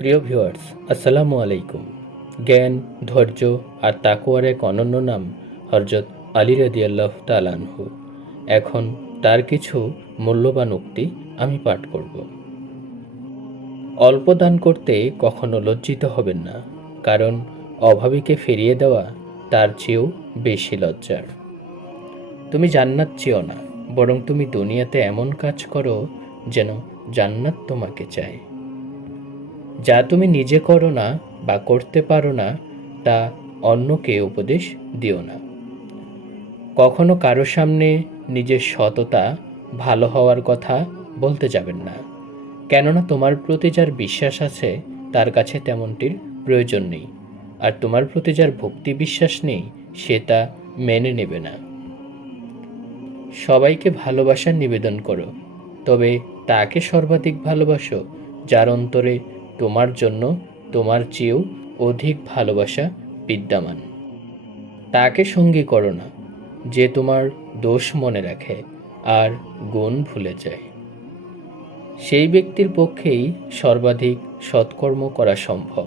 প্রিয় ভিউয়ার্স, আসসালামু আলাইকুম। জ্ঞান, ধৈর্য আর তাকওয়ার এক অনন্য নাম হযরত আলী রাদিয়াল্লাহু তাআলা আনহু। এখন তার কিছু মূল্যবান উক্তি আমি পাঠ করব। অল্প দান করতে কখনো লজ্জিত হবেন না, কারণ অভাবীকে ফিরিয়ে দেওয়া তার চেয়েও বেশি লজ্জার। তুমি জান্নাত চেও না, বরং তুমি দুনিয়াতে এমন কাজ করো যেন জান্নাত তোমাকে চায়। যা তুমি নিজে করো না বা করতে পারো না, তা অন্যকে উপদেশ দিও না। কখনো কারো সামনে নিজের সততা, ভালো হওয়ার কথা বলতে যাবেন না, কেননা তোমার প্রতি যার বিশ্বাস আছে তার কাছে তেমনটির প্রয়োজন নেই, আর তোমার প্রতি যার ভক্তি বিশ্বাস নেই সে তা মেনে নেবে না। সবাইকে ভালোবাসার নিবেদন করো, তবে তাকে সর্বাধিক ভালোবাসো যার অন্তরে তোমার জন্য তোমার চেয়েও অধিক ভালোবাসা বিদ্যমান। তাকে সঙ্গী করো না যে তোমার দোষ মনে রাখে আর গুণ ভুলে যায়। সেই ব্যক্তির পক্ষেই সর্বাধিক সৎকর্ম করা সম্ভব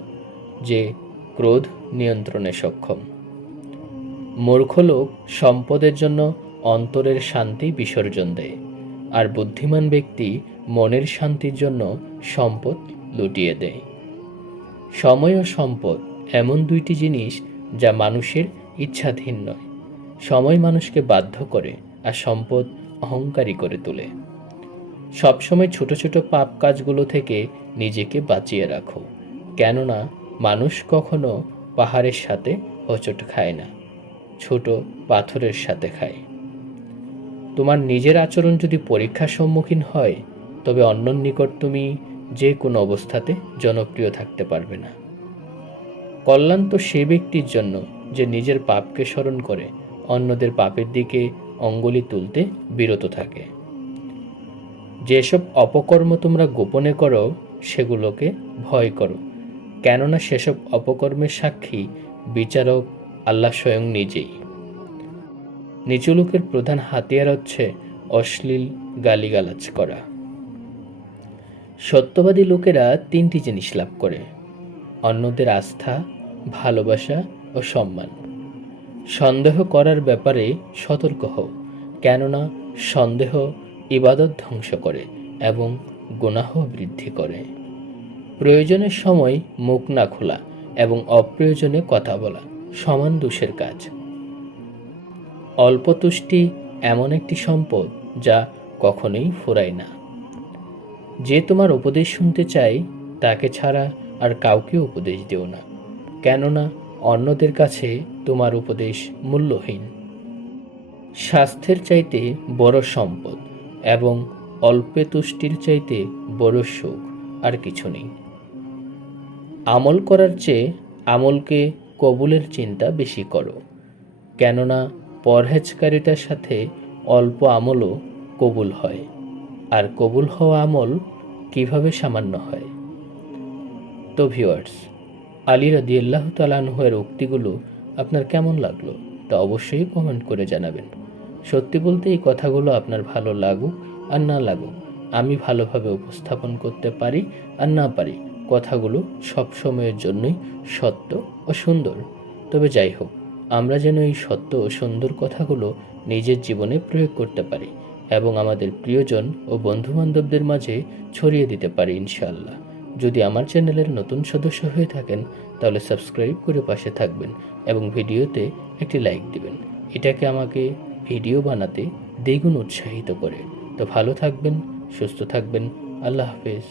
যে ক্রোধ নিয়ন্ত্রণে সক্ষম। মূর্খ লোক সম্পদের জন্য অন্তরের শান্তি বিসর্জন দেয়, আর বুদ্ধিমান ব্যক্তি মনের শান্তির জন্য সম্পদ লুটিয়ে দেয়। সময় ও সম্পদ এমন দুইটি জিনিস যা মানুষের ইচ্ছাধীন নয়। সময় মানুষকে বাধ্য করে, আর সম্পদ অহংকারী করে তোলে। সবসময় ছোট ছোট পাপ কাজগুলো থেকে নিজেকে বাঁচিয়ে রাখো, কেননা মানুষ কখনো পাহাড়ের সাথে হোঁচট খায় না, ছোট পাথরের সাথে খায়। তোমার নিজের আচরণ যদি পরীক্ষার সম্মুখীন হয়, তবে অন্যর নিকট তুমি যে কোনো অবস্থাতে জনপ্রিয় থাকতে পারবে না। কল্যাণ তো সে ব্যক্তির জন্য যে নিজের পাপকে স্মরণ করে অন্যদের পাপের দিকে অঙ্গুলি তুলতে বিরত থাকে। যেসব অপকর্ম তোমরা গোপনে করো সেগুলোকে ভয় করো, কেননা সেসব অপকর্মের সাক্ষী বিচারক আল্লাহ স্বয়ং নিজেই। নিচু লোকের প্রধান হাতিয়ার হচ্ছে অশ্লীল গালিগালাজ করা। সত্যবাদী লোকেরা তিনটি জিনিস লাভ করে: অন্যদের আস্থা, ভালোবাসা ও সম্মান। সন্দেহ করার ব্যাপারে সতর্ক হও, কেননা সন্দেহ ইবাদত ধ্বংস করে এবং গুনাহ বৃদ্ধি করে। প্রয়োজনের সময় মুখ না খোলা এবং অপ্রয়োজনে কথা বলা সমান দোষের কাজ। অল্প তুষ্টি এমন একটি সম্পদ যা কখনোই ফুরায় না। যে তোমার উপদেশ শুনতে চায় তাকে ছাড়া আর কাউকে উপদেশ দিও না, কেননা অন্যদের কাছে তোমার উপদেশ মূল্যহীন। স্বাস্থ্যের চাইতে বড় সম্পদ এবং অল্পে তুষ্টির চাইতে বড় সুখ আর কিছু নেই। আমল করার চেয়ে আমলকে কবুলের চিন্তা বেশি করো, কেননা পরহেজকারিতার সাথে অল্প আমলও কবুল হয়, আর কবুল হওয়া আমল কিভাবে সামান্য হয়। তো ভিউয়ার্স, আলী রাদিয়াল্লাহু তাআলা আনহু এর উক্তিগুলো আপনার কেমন লাগলো তা অবশ্যই কমেন্ট করে জানাবেন। সত্যি বলতে এই কথাগুলো আপনার ভালো লাগুক আর না লাগুক, আমি ভালোভাবে উপস্থাপন করতে পারি আর না পারি, কথাগুলো সব সময়ের জন্যই সত্য ও সুন্দর। তবে যাই হোক, আমরা যেন এই সত্য ও সুন্দর কথাগুলো নিজের জীবনে প্রয়োগ করতে পারি এবং আমাদের প্রিয়জন ও বন্ধুবান্ধবদের মাঝে ছড়িয়ে দিতে পারি ইনশাআল্লাহ। যদি আমার চ্যানেলের নতুন সদস্য হয়ে থাকেন তাহলে সাবস্ক্রাইব করে পাশে থাকবেন এবং ভিডিওতে একটি লাইক দিবেন। এটাকে আমাকে ভিডিও বানাতে দ্বিগুণ উৎসাহিত করে। তো ভালো থাকবেন, সুস্থ থাকবেন। আল্লাহ হাফেজ।